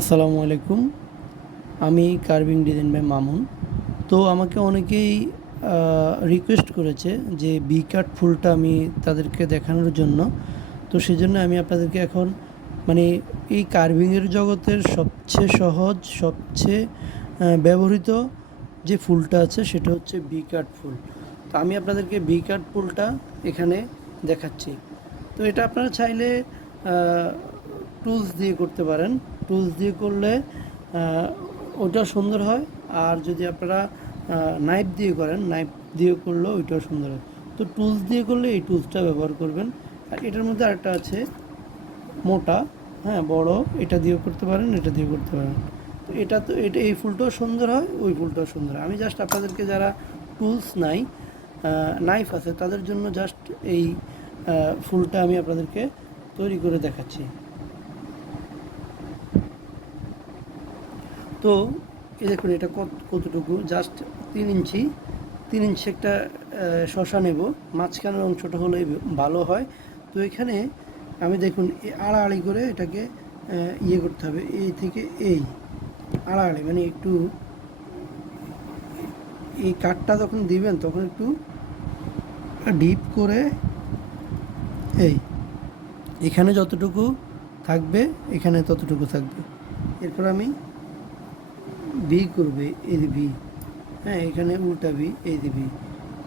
আসসালামু আলাইকুম। আমি কার্ভিং ডিজাইন বাই মামুন। তো আমাকে অনেকেই রিকোয়েস্ট করেছে যে বি কাট ফুলটা আমি তাদেরকে দেখানোর জন্য। তো সেজন্য আমি আপনাদেরকে এখন মানে এই কার্ভিংয়ের জগতের সবচেয়ে সহজ, সবচেয়ে ব্যবহৃত যে ফুলটা আছে সেটা হচ্ছে বি কাট ফুল। তো আমি আপনাদেরকে বি কাট ফুলটা এখানে দেখাচ্ছি। তো এটা আপনারা চাইলে টুলস দিয়ে করতে পারেন। টুলস দিয়ে করলে ওটা সুন্দর হয়। আর যদি আপনারা নাইফ দিয়ে করেন, নাইফ দিয়ে করলেও ওইটাও সুন্দর হয়। তো টুলস দিয়ে করলে এই টুলসটা ব্যবহার করবেন। আর এটার মধ্যে আরেকটা আছে মোটা, হ্যাঁ বড়, এটা দিয়েও করতে পারেন, এটা দিয়েও করতে পারেন। তো এটা এই ফুলটাও সুন্দর হয়, ওই ফুলটাও সুন্দর হয়। আমি জাস্ট আপনাদেরকে যারা টুলস নাই, নাইফ আছে, তাদের জন্য জাস্ট এই ফুলটা আমি আপনাদেরকে তৈরি করে দেখাচ্ছি। তো এই দেখুন এটা কতটুকু, জাস্ট 3 ইঞ্চি। 3 ইঞ্চি একটা শশা নেব, মাঝখানের অংশটা হলেই ভালো হয়। তো এখানে আমি দেখুন আড়াআড়ি করে এটাকে ইয়ে করতে হবে, এই থেকে এই আড়াআড়ি, মানে একটু এই কাঠটা যখন দিবেন তখন একটু ডিপ করে এই এখানে যতটুকু থাকবে এখানে ততটুকু থাকবে। এরপর আমি ভি করবে, এই যে ভি, হ্যাঁ এখানে উল্টা ভি, এই যে ভি,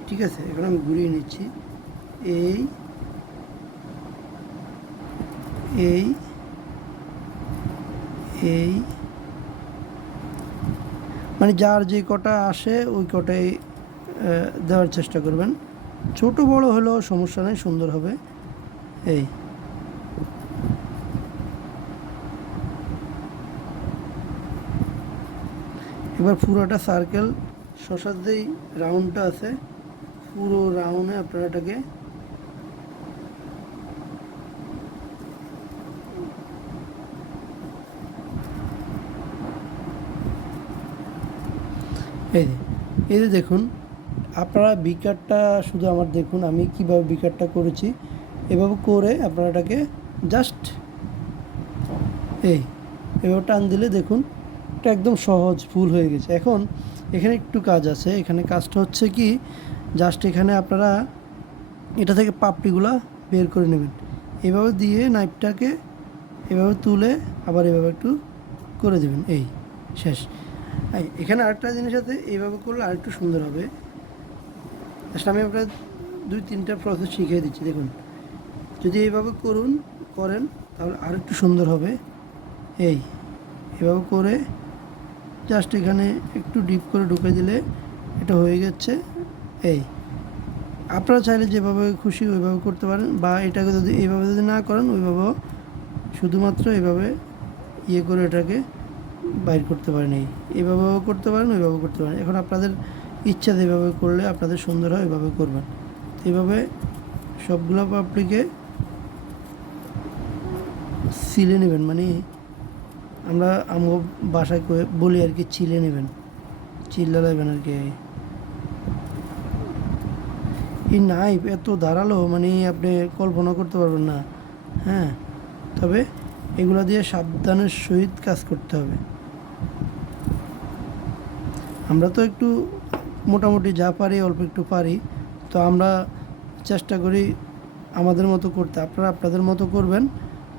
ঠিক আছে। এখন আমি ঘুরিয়ে নিচ্ছি, এই এই এই মানে যার যে কটা আসে ওই কটাই দেওয়ার চেষ্টা করবেন। ছোট বড় হলেও সমস্যা নেই, সুন্দর হবে। এই এবার পুরোটা সার্কেল শশার যেই রাউন্ডটা আছে পুরো রাউন্ডে আপনারা এটাকে এই যে দেখুন, আপনারা বিকারটা শুধু আমার দেখুন আমি কিভাবে বিকারটা করেছি। এভাবে করে আপনারা এটাকে জাস্ট এভাবে টান দিলে দেখুন এটা একদম সহজ ফুল হয়ে গেছে। এখন এখানে একটু কাজ আছে। এখানে কাজটা হচ্ছে কি, জাস্ট এখানে আপনারা এটা থেকে পাপড়িগুলা বের করে নেবেন, এভাবে দিয়ে নাইফটাকে এভাবে তুলে আবার এভাবে একটু করে দেবেন, এই শেষ। এখানে আরেকটা জিনিস আছে, এইভাবে করলে আরেকটু সুন্দর হবে। জাস্ট আমি আপনার 2-3টা প্রসেস শিখিয়ে দিচ্ছি। দেখুন, যদি এইভাবে করেন তাহলে আরেকটু সুন্দর হবে। এভাবে করে জাস্ট এখানে একটু ডিপ করে ঢুকে দিলে এটা হয়ে যাচ্ছে। আপনারা চাইলে যেভাবে খুশি ওইভাবে করতে পারেন, বা এটাকে যদি এইভাবে যদি না করেন ওইভাবেও শুধুমাত্র এইভাবে ইয়ে করে এটাকে বাইর করতে পারেন। এইভাবেও করতে পারেন, ওইভাবেও করতে পারেন। এখন আপনাদের ইচ্ছা যেভাবে করলে আপনাদের সুন্দর হয় ওইভাবে করবেন। এইভাবে সবগুলো পাপড়িকে ছিলে নেবেন, মানে আমরা আমার বাসায় বলি আর কি, ছিলে নেবেন, চিল্লা লাগবেন আর কি। এই নাইফ এত ধারালো, মানে আপনি কল্পনা করতে পারবেন না। হ্যাঁ, তবে এগুলো দিয়ে সাবধানের সহিত কাজ করতে হবে। আমরা তো একটু মোটামুটি যা পারি অল্প একটু পারি, তো আমরা চেষ্টা করি আমাদের মতো করতে। আপনারা আপনাদের মতো করবেন,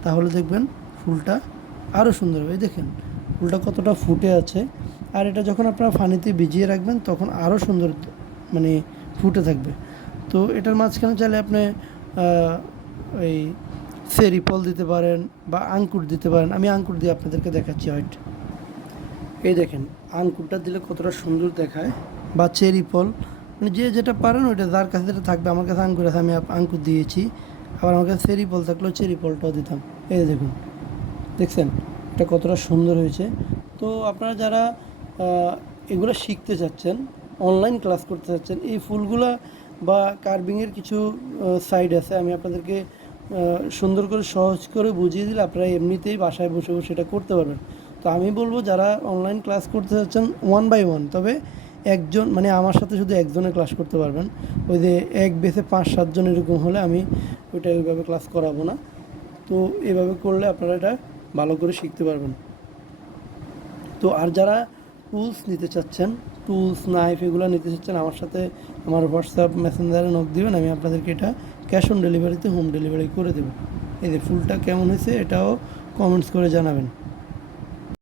তাহলে দেখবেন ফুলটা আরও সুন্দর হবে। দেখেন ফুলটা কতটা ফুটে আছে। আর এটা যখন আপনারা পানিতে ভিজিয়ে রাখবেন তখন আরও সুন্দর, মানে ফুটে থাকবে। তো এটার মাঝখানে চাইলে আপনি ওই চেরি ফল দিতে পারেন বা আঙ্কুর দিতে পারেন। আমি আঙ্কুর দিয়ে আপনাদেরকে দেখাচ্ছি। এই দেখেন আঙ্কুরটা দিলে কতটা সুন্দর দেখায়, বা চেরি ফল, মানে যে যেটা পারেন ওইটা, যার কাছে যেটা থাকবে। আমার কাছে আঙ্কুর আছে, আমি আঙ্কুর দিয়েছি। আবার আমার কাছে চেরি ফল থাকলেও চেরি ফলটাও দিতাম। এই দেখুন, দেখছেন এটা কতটা সুন্দর হয়েছে। তো আপনারা যারা এগুলো শিখতে চাচ্ছেন, অনলাইন ক্লাস করতে চাচ্ছেন, এই ফুলগুলা বা কার্ভিংয়ের কিছু সাইড আছে, আমি আপনাদেরকে সুন্দর করে সহজ করে বুঝিয়ে দিলে আপনারা এমনিতেই বাসায় বসে বসে এটা করতে পারবেন। তো আমি বলবো যারা অনলাইন ক্লাস করতে চাচ্ছেন 1 বাই 1, তবে একজন, মানে আমার সাথে শুধু একজনের ক্লাস করতে পারবেন। ওই যে এক বেসে 5-7 জন এরকম হলে আমি ওইভাবে ক্লাস করাবো না। তো এভাবে করলে আপনারা এটা ভালো করে শিখতে পারবেন। তো আর যারা টুলস নিতে চাচ্ছেন, টুলস নাইফ এগুলো নিতে চাচ্ছেন, আমার সাথে আমার হোয়াটসঅ্যাপ মেসেঞ্জারে নক দিবেন, আমি আপনাদেরকে এটা ক্যাশ অন ডেলিভারিতে হোম ডেলিভারি করে দেবো। এই যে ফুলটা কেমন হয়েছে এটাও কমেন্টস করে জানাবেন।